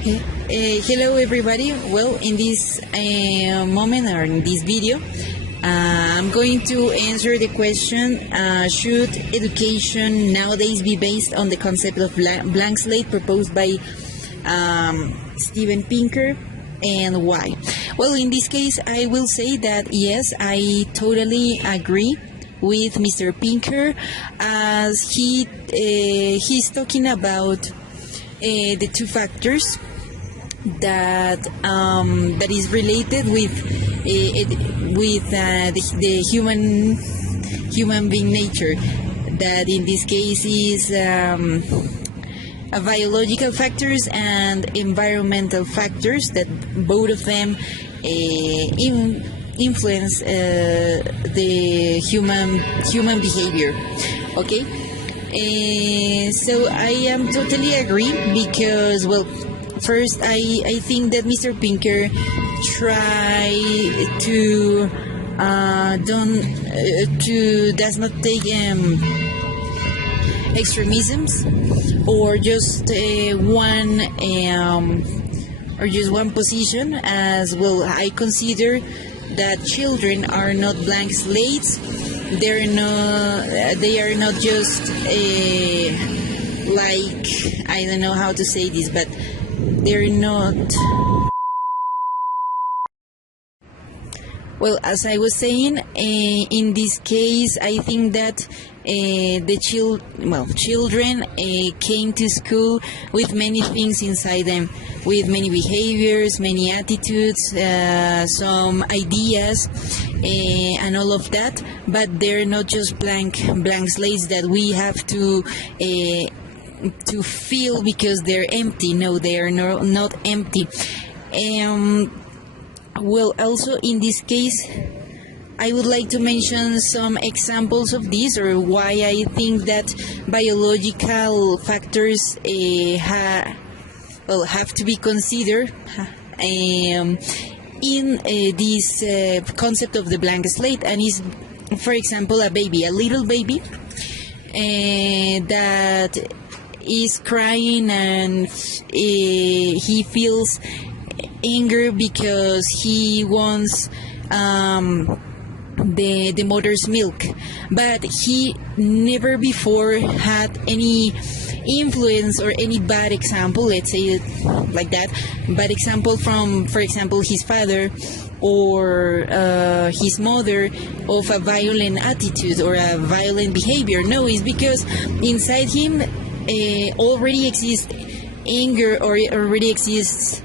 Hello everybody. Well, in this moment or in this video, I'm going to answer the question, should education nowadays be based on the concept of blank slate proposed by Steven Pinker, and why? Well, in this case, I will say that yes, I totally agree with Mr. Pinker, as he's talking about the two factors that is related with the human being nature. That in this case is biological factors and environmental factors, that both of them influence the human behavior. Okay. So I am totally agree because, well, first I think that Mr. Pinker try to does not take extremisms or just one position. As well, I consider that children are not blank slates. They are not just like, I don't know how to say this, but they're not. Well, as I was saying, in this case, I think that children came to school with many things inside them, with many behaviors, many attitudes, some ideas, and all of that. But they're not just blank slates that we have to feel because they're empty. No, they are not empty. Well, also in this case, I would like to mention some examples of this, or why I think that biological factors have to be considered in this concept of the blank slate. And is, for example, a little baby that is crying, and he feels anger because he wants the mother's milk, but he never before had any influence or any bad example, let's say it like that, bad example from, for example, his father or his mother, of a violent attitude or a violent behavior. No, it's because inside him already exists anger, or already exists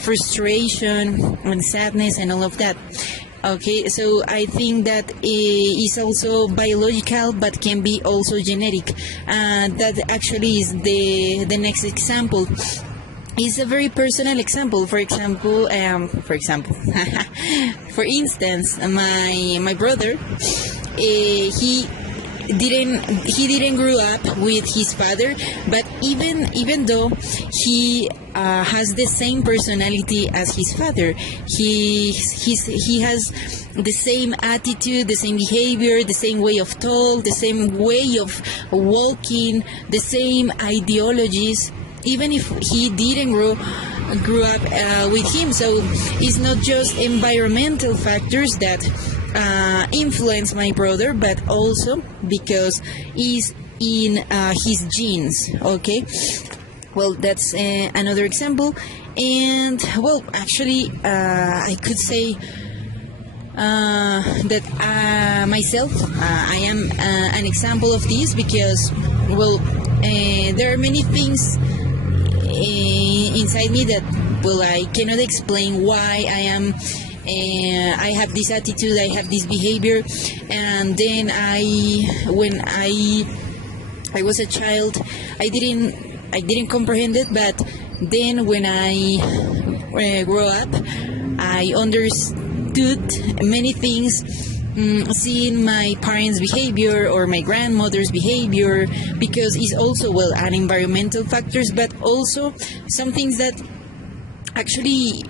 frustration and sadness and all of that. Okay, so I think that is also biological, but can be also genetic. That actually is the next example. It's a very personal example. For instance, my brother, he didn't grow up with his father, but even though he has the same personality as his father, he has the same attitude, the same behavior, the same way of talk, the same way of walking, the same ideologies, even if he didn't grew up with him. So it's not just environmental factors that influence my brother, but also because he's in his genes. Okay, well, that's another example. And well, actually, I could say that myself, I am an example of this, because, well, there are many things inside me that, well, I cannot explain why I have this attitude, I have this behavior. And then when I was a child, I didn't comprehend it, but then when I grew up, I understood many things, seeing my parents' behavior or my grandmother's behavior, because it's also, well, an environmental factors, but also some things that actually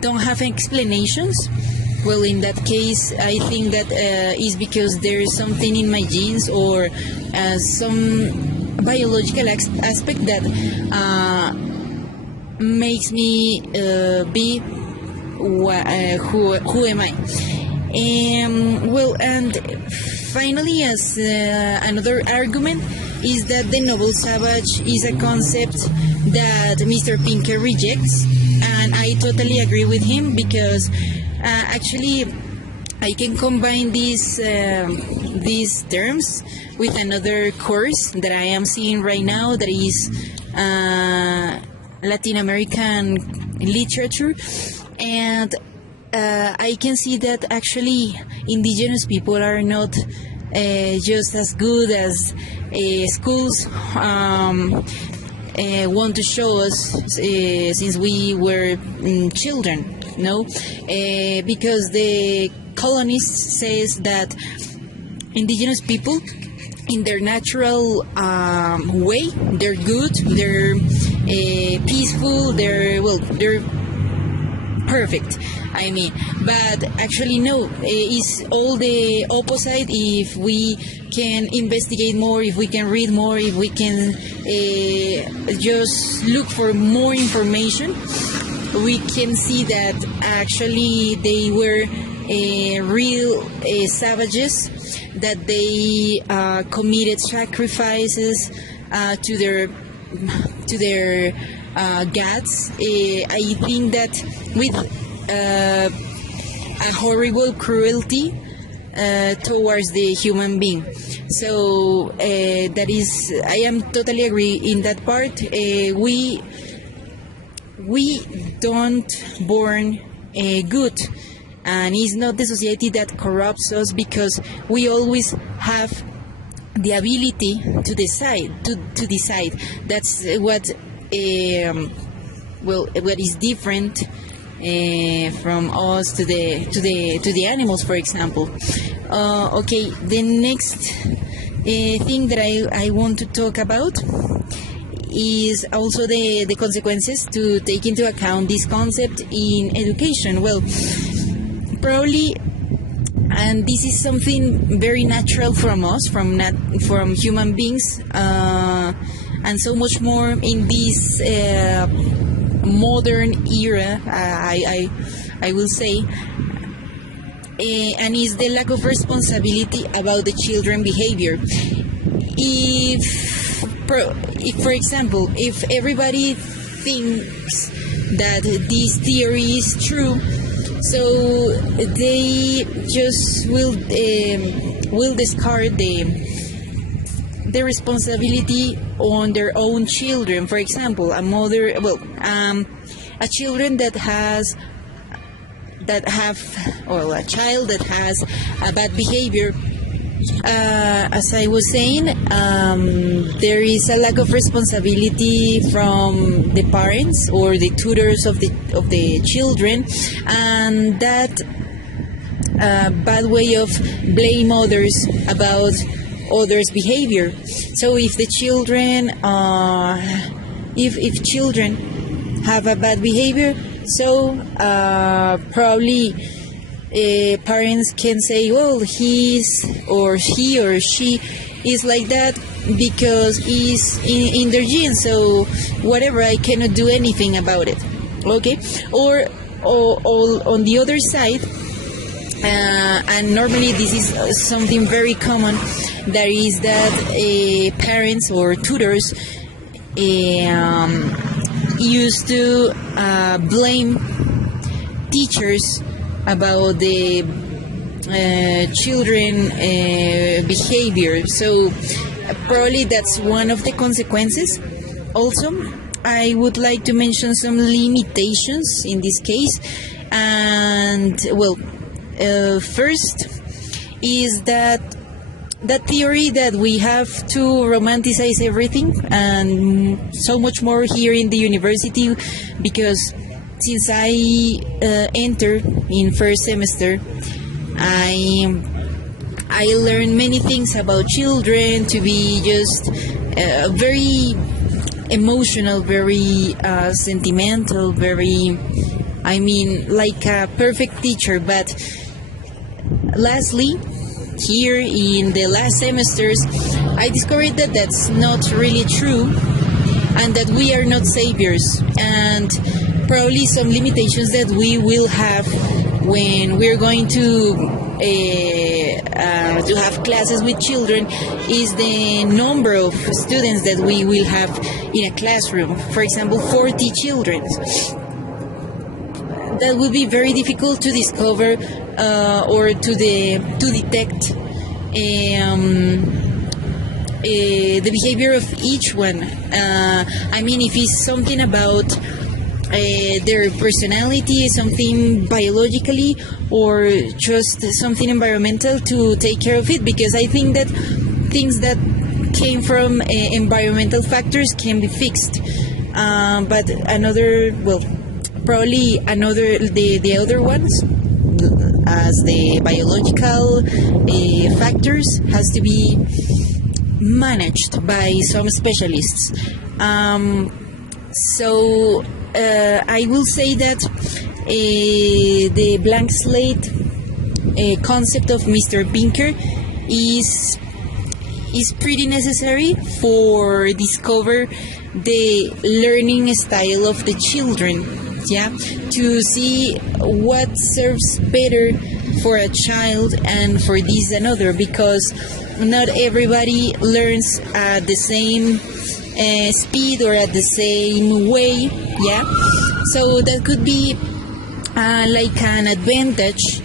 don't have explanations. Well, in that case, I think that is because there is something in my genes, or some biological aspect that makes me be who am I. Well, and finally, as another argument, is that the noble savage is a concept that Mr. Pinker rejects, and I totally agree with him, because actually I can combine these terms with another course that I am seeing right now, that is Latin American literature, and I can see that actually indigenous people are not just as good as schools want to show us since we were children, no? Because the colonists says that indigenous people, in their natural way, they're good, they're peaceful, they're perfect, I mean, but actually no, it's all the opposite. If we can investigate more, if we can read more, if we can just look for more information, we can see that actually they were real savages, that they committed sacrifices to their gods. I think that with a horrible cruelty towards the human being. So that is, I am totally agree in that part. We don't born good, and it's not the society that corrupts us, because we always have the ability to decide. To decide. That's what what is different from us to the animals, for example. Okay, the next thing that I want to talk about is also the consequences to take into account this concept in education. Well, probably, and this is something very natural from us, from human beings, and so much more in this modern era, I will say, and is the lack of responsibility about the children behavior. If for example, if everybody thinks that this theory is true, so they just will discard the responsibility on their own children. For example, a children that has a child that has a bad behavior. As I was saying, there is a lack of responsibility from the parents or the tutors of the children, and that bad way of blame others about others' behavior. So if the children, if children have a bad behavior, so probably parents can say, well, he or she is like that because he's in their genes, so whatever, I cannot do anything about it. Okay, or on the other side, and normally this is something very common, that is that parents or tutors used to blame teachers about the children behavior. So probably that's one of the consequences. Also, I would like to mention some limitations in this case, and well, first is that theory that we have to romanticize everything, and so much more here in the university, because since I entered in first semester, I learned many things about children, to be just very emotional, very sentimental, very, like a perfect teacher. But lastly, here in the last semesters, I discovered that that's not really true, and that we are not saviors, and probably some limitations that we will have when we're going to have classes with children is the number of students that we will have in a classroom. For example, 40 children. That would be very difficult to discover or to detect the behavior of each one. I mean, if it's something about their personality, something biologically, or just something environmental, to take care of it, because I think that things that came from environmental factors can be fixed. But probably the other ones, as the biological factors, has to be managed by some specialists. So I will say that the blank slate concept of Mr. Pinker is pretty necessary for discover the learning style of the children, to see what serves better for a child and for this another, because not everybody learns at the same speed or at the same way, so that could be like an advantage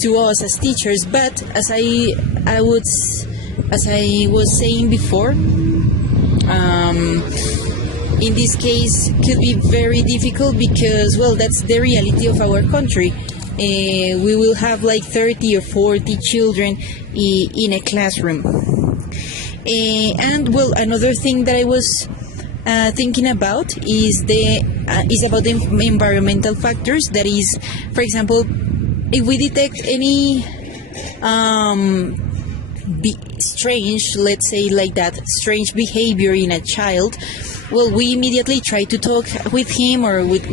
to us as teachers. But as I was saying before, in this case could be very difficult, because, well, that's the reality of our country. We will have like 30 or 40 children in a classroom. And, well, another thing that I was thinking about is about the environmental factors. That is, for example, if we detect any strange, let's say like that, strange behavior in a child, well, we immediately try to talk with him or with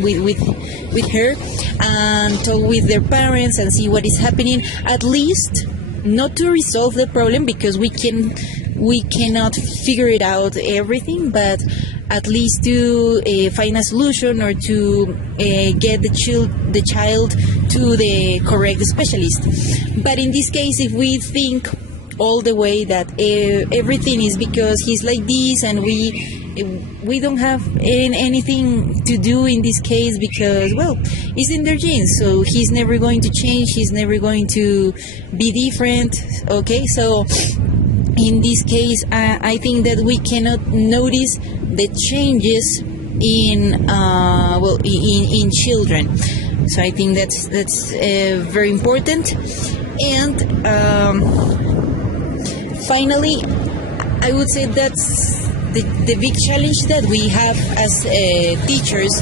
her, and talk with their parents and see what is happening. At least not to resolve the problem, because we cannot figure it out everything, but at least to find a solution, or to get the child to the correct specialist. But in this case, if we think all the way that everything is because he's like this, and we don't have anything to do in this case, because, well, it's in their genes, so he's never going to change, he's never going to be different. Okay, so in this case, I think that we cannot notice the changes in children. So I think that's very important. And finally, I would say that's the big challenge that we have as teachers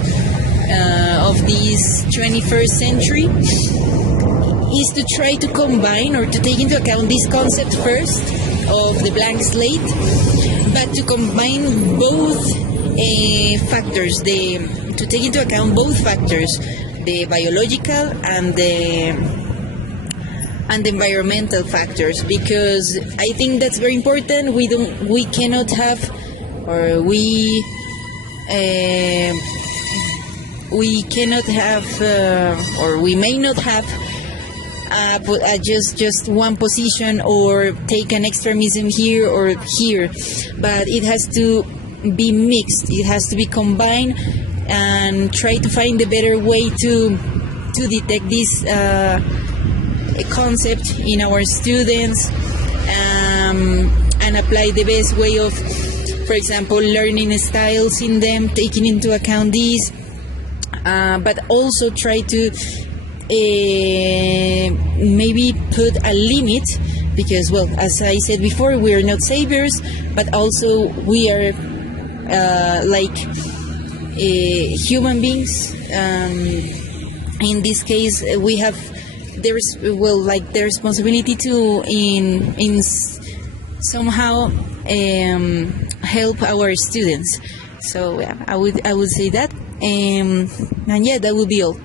of this 21st century, is to try to combine, or to take into account, this concept first of the blank slate, but to combine both factors, to take into account both factors, the biological and the environmental factors, because I think that's very important. We cannot have, or we cannot have, or we may not have just one position, or take an extremism here or here, but it has to be mixed, it has to be combined, and try to find a better way to detect this concept in our students, and apply the best way of, for example, learning styles in them, taking into account these, but also try to maybe put a limit, because, well, as I said before, we are not saviors, but also we are like human beings. In this case, we have the responsibility to in somehow help our students. So yeah, I would say that, and yeah, that would be all.